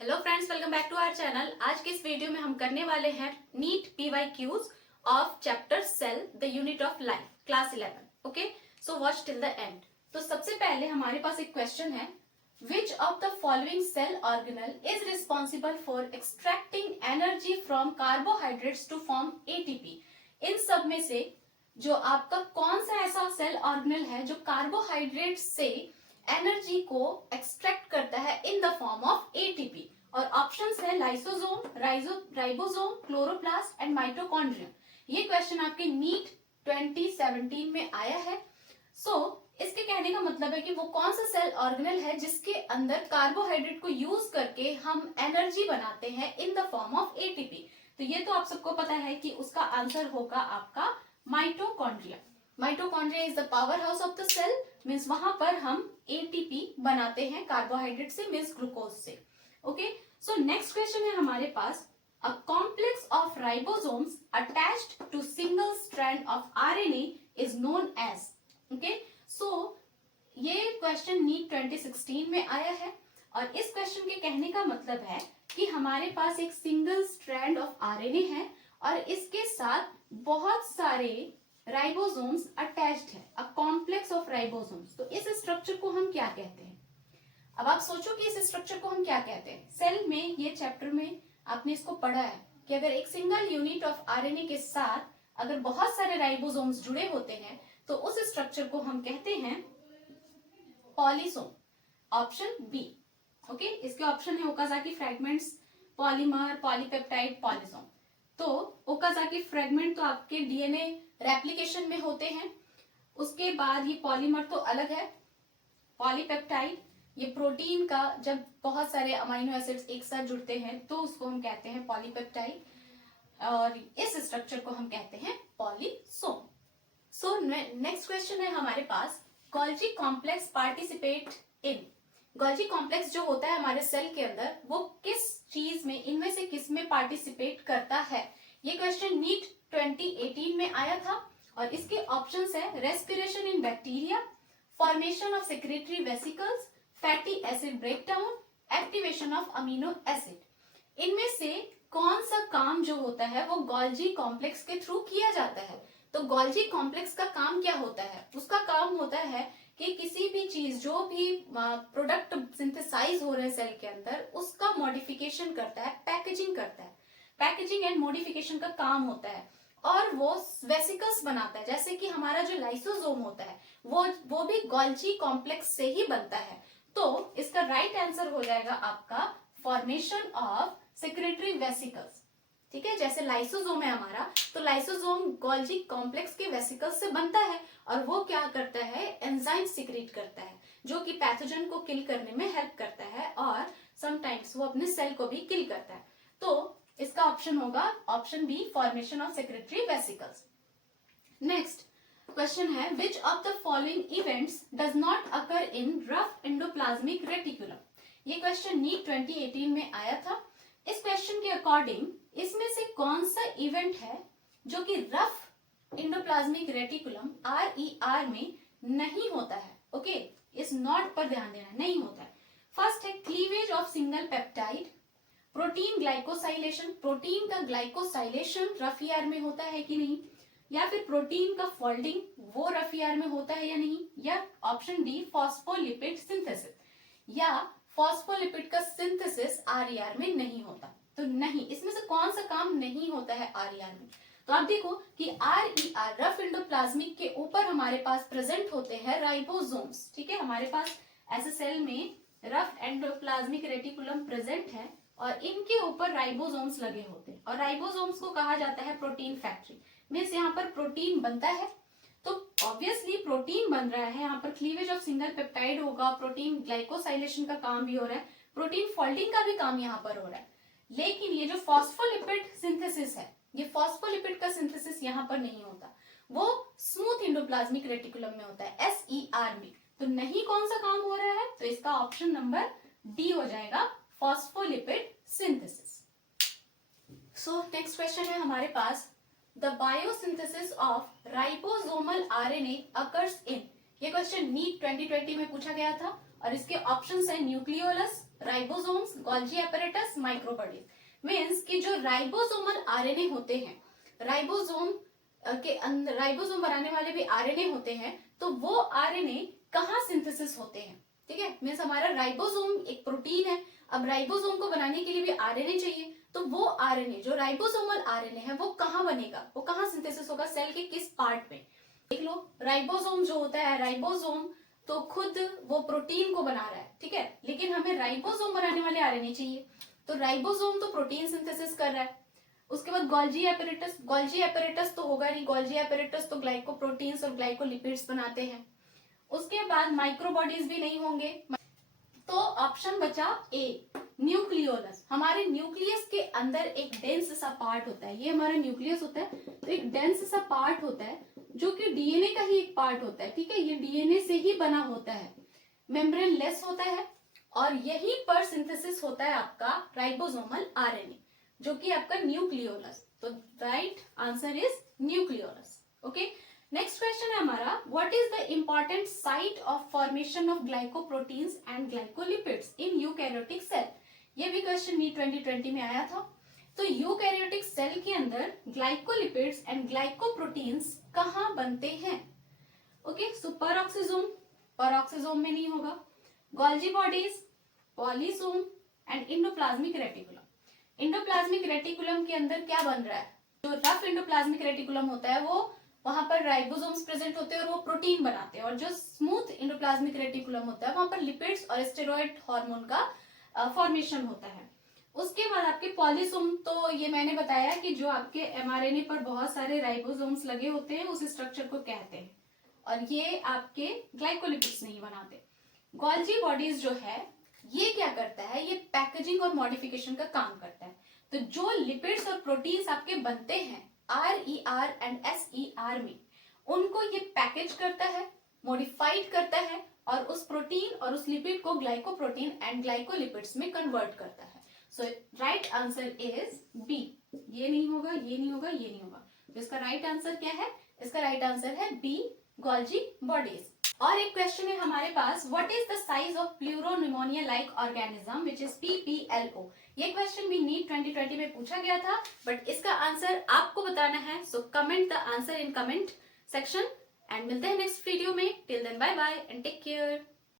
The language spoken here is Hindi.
Hello friends, welcome back to our channel. आज के इस वीडियो में हम करने वाले हैं NEET PYQs of chapter cell the unit of life class 11। Okay, so watch till the end. तो सबसे पहले हमारे पास एक क्वेश्चन है, which of the following cell organelle is responsible for extracting energy from carbohydrates to form ATP। इन सब में से जो आपका कौन सा ऐसा सेल ऑर्गेनल है जो कार्बोहाइड्रेट से एनर्जी को एक्सट्रैक्ट करता है in the form of ATP। और ऑप्शंस है लाइसोसोम, राइबोसोम, क्लोरोप्लास्ट एंड माइटोकॉन्ड्रियम। ये क्वेश्चन आपके नीट 2017 में आया है। इसके कहने का मतलब है कि वो कौन सा सेल ऑर्गेनल है जिसके अंदर कार्बोहाइड्रेट को यूज करके हम एनर्जी बनाते हैं in the form of ATP। तो ये तो आप सबको पता है कि उसका आंसर होगा आपका mitochondria. Mitochondria is the power house of the cell, means वहां पर हम ATP बनाते हैं कार्बोहाइड्रेट से, मीन्स ग्लूकोज से। ओके, सो नेक्स्ट क्वेश्चन है हमारे पास, a complex of ribosomes attached to single strand of RNA is known as. Okay, so ये क्वेश्चन नीट 2016 में आया है और इस क्वेश्चन के कहने का मतलब है कि हमारे पास एक सिंगल स्ट्रैंड ऑफ RNA है और इसके साथ बहुत सारे राइबोसोम्स अटैच्ड है, अ कॉम्प्लेक्स ऑफ राइबोसोम्स। तो इस स्ट्रक्चर को हम क्या कहते हैं? अब आप सोचो कि इस स्ट्रक्चर को हम क्या कहते हैं। सेल में ये चैप्टर में आपने इसको पढ़ा है कि अगर एक सिंगल यूनिट ऑफ RNA के साथ अगर बहुत सारे राइबोसोम्स जुड़े होते हैं तो उस स्ट्रक्चर को हम कहते हैं पॉलीसोम। Option B. ओके, इसके ऑप्शन है Okazaki fragments, polymer, polypeptide, polysome. तो ओकाजाकी फ्रैगमेंट तो आपके DNA रेप्लिकेशन में होते हैं। उसके बाद ये पॉलीमर तो अलग है। पॉलीपेप्टाइड ये प्रोटीन का जब बहुत सारे अमाइनो एसिड्स एक साथ जुड़ते हैं तो उसको हम कहते हैं पॉलीपेप्टाइड, और इस स्ट्रक्चर को हम कहते हैं पॉलीसोम। सो नेक्स्ट क्वेश्चन है हमारे पास, Golgi complex participate in. Golgi complex जो होता है हमारे सेल के अंदर, वो किस चीज में, इनमें से किस में पार्टिसिपेट करता है? ये क्वेश्चन नीट 2018 में आया था और इसके ऑप्शंस है respiration in bacteria, formation of secretory vesicles, fatty acid breakdown, activation of amino acid. इनमें से कौन सा काम जो होता है वो गोल्जी कॉम्प्लेक्स के थ्रू किया जाता है? तो गोल्जी कॉम्प्लेक्स का काम क्या होता है? उसका काम होता है कि किसी भी चीज, जो भी प्रोडक्ट सिंथेसाइज हो रहे हैं सेल के अंदर, उसका मॉडिफिकेशन करता है, पैकेजिंग करता है। पैकेजिंग एंड मॉडिफिकेशन का काम होता है और वो वेसिकल्स बनाता है। जैसे कि हमारा जो लाइसोसोम होता है वो भी गोल्जी कॉम्प्लेक्स से ही बनता है। तो इसका राइट आंसर हो जाएगा आपका फॉर्मेशन ऑफ सेक्रेटरी वेसिकल्स। ठीक है, जैसे लाइसोसोम है हमारा, तो लाइसोसोम गोल्जी कॉम्प्लेक्स के वेसिकल्स से बनता है और वो क्या करता है, एंजाइम सिक्रीट करता है जो कि पैथोजन को किल करने में हेल्प करता है और समटाइम्स वो अपने सेल को भी किल करता है। तो इसका ऑप्शन होगा option B, formation of secretory vesicles. Next question है, which of the following events does not occur in rough endoplasmic reticulum. ये क्वेश्चन नीट 2018 में आया था। इस क्वेश्चन के अकॉर्डिंग इसमें से कौन सा इवेंट है जो कि रफ एंडोप्लाज्मिक रेटिकुलम RER में नहीं होता है? ओके, इस नॉट पर ध्यान देना, नहीं होता है। फर्स्ट है cleavage of single peptide, protein glycosylation, protein का ग्लाइकोसाइलेशन रफ ER में होता है कि नहीं, या फिर प्रोटीन का फोल्डिंग वो रफ ER में होता है या नहीं, या ऑप्शन डी फॉस्फोलिपिड सिंथेसिस, या फॉस्फोलिपिड का सिंथेसिस RER में नहीं होता। तो नहीं, इसमें से कौन सा काम नहीं होता है RER में? तो आप देखो कि RER रफ एंडोप्लाज्मिक के ऊपर हमारे पास प्रेजेंट होते हैं राइबोसोम्स। ठीक है, हमारे पास ऐसे सेल में रफ एंडोप्लाज्मिक रेटिकुलम प्रेजेंट है और इनके ऊपर राइबोसोम्स लगे होते हैं और राइबोसोम्स को कहा जाता है प्रोटीन फैक्ट्री। मीन्स यहाँ पर प्रोटीन बनता है, तो ऑब्वियसली प्रोटीन बन रहा है, यहाँ पर क्लीवेज ऑफ सिंगल पेप्टाइड होगा, प्रोटीन ग्लाइकोसाइलेशन का काम भी हो रहा है, प्रोटीन फोल्डिंग का भी काम यहाँ पर हो रहा है। लेकिन ये जो फॉस्फोलिपिड सिंथेसिस है, ये फॉस्फोलिपिड का सिंथेसिस यहाँ पर नहीं होता, वो स्मूथ एंडोप्लाज्मिक रेटिकुलम में होता है, SER में। तो नहीं कौन सा काम हो रहा है? तो इसका ऑप्शन नंबर डी हो जाएगा, phospholipid synthesis. So next question है हमारे पास, the biosynthesis of ribosomal RNA occurs in. ये क्वेश्चन नीट 2020 में पूछा गया था और इसके ऑप्शंस है nucleolus, ribosomes, Golgi apparatus, microbodies. Means कि जो राइबोसोमल आरएनए होते हैं, राइबोसोम के अंदर राइबोसोम बनाने वाले भी आरएनए होते हैं, तो वो आरएनए कहाँ सिंथेसिस होते हैं, ठीक है। मीन्स हमारा राइबोसोम एक प्रोटीन है, अब राइबोसोम को बनाने के लिए भी आरएनए चाहिए, तो वो आरएनए जो राइबोसोमल आरएनए है वो कहाँ बनेगा, वो कहाँ सिंथेसिस होगा, सेल के किस पार्ट में। देख लो, राइबोसोम जो होता है, राइबोसोम तो खुद वो प्रोटीन को बना रहा है, ठीक है, लेकिन हमें राइबोसोम बनाने वाले आरएनए चाहिए, तो राइबोसोम तो प्रोटीन सिंथेसिस कर रहा है। उसके बाद गोल्जी एपरेटस, गोल्जी एपरेटस तो होगा नहीं, गोल्जी एपरेटस तो ग्लाइकोप्रोटीन्स और ग्लाइकोलिपिड्स बनाते हैं। उसके बाद माइक्रोबॉडीज भी नहीं होंगे, तो ऑप्शन बचा ए, न्यूक्लियोलस। हमारे न्यूक्लियस के अंदर एक डेंस सा पार्ट होता है, ये हमारा न्यूक्लियस होता है, तो एक डेंस सा पार्ट होता है जो कि डीएनए का ही एक पार्ट होता है, ठीक है, ये डीएनए से ही बना होता है, मेम्ब्रेन लेस होता है, और यहीं पर सिंथेसिस होता है आपका राइबोसोमल आरएनए, जो कि आपका न्यूक्लियोलस। तो right answer is nucleolus. Okay, next question है हमारा, what is the important site of formation of glycoproteins and glycolipids in eukaryotic cell. ये भी क्वेश्चन नीट 2020 में आया था। तो यूकैरियोटिक सेल के अंदर ग्लाइकोलिपिड्स एंड ग्लाइकोप्रोटीन्स कहाँ बनते हैं। ओके, सो परऑक्सीसोम, परऑक्सीसोम में नहीं होगा, Golgi bodies, polysome and endoplasmic reticulum. Endoplasmic reticulum के अंदर क्या बन रहा है, जो रफ इंडोप्लाज्मिक रेटिकुलम होता है वो वहां पर राइबोसोम्स प्रेजेंट होते हैं और वो प्रोटीन बनाते हैं, और जो स्मूथ इंडोप्लाज्मिक रेटिकुलम होता है वहां पर लिपिड्स और स्टेरॉइड हार्मोन का फॉर्मेशन होता है। उसके बाद आपके पॉलीसोम, तो ये मैंने बताया कि जो आपके एमआरएनए पर बहुत सारे राइबोसोम्स लगे होते हैं उस स्ट्रक्चर को कहते हैं, और ये आपके ग्लाइकोलिपिड्स नहीं बनाते। गोल्जी बॉडीज जो है ये क्या करता है, ये पैकेजिंग और मॉडिफिकेशन का काम करता है। तो जो लिपिड्स और प्रोटीन्स आपके बनते हैं RER एंड SER में, उनको ये पैकेज करता है, मॉडिफाइड करता है, और उस प्रोटीन और उस लिपिड को ग्लाइकोप्रोटीन एंड ग्लाइकोलिपिड्स में कन्वर्ट करता है। सो राइट आंसर इज बी। ये नहीं होगा, ये नहीं होगा, ये नहीं होगा, तो इसका राइट आंसर क्या है, इसका राइट आंसर है बी, गोल्जी बॉडीज। और एक क्वेश्चन है हमारे पास, what is the size of pleuropneumonia like organism which is PPLO। ये क्वेश्चन भी नीट 2020 में पूछा गया था, बट इसका आंसर आपको बताना है, so comment the answer in comment section, and मिलते हैं नेक्स्ट वीडियो में। Till then bye bye and take care.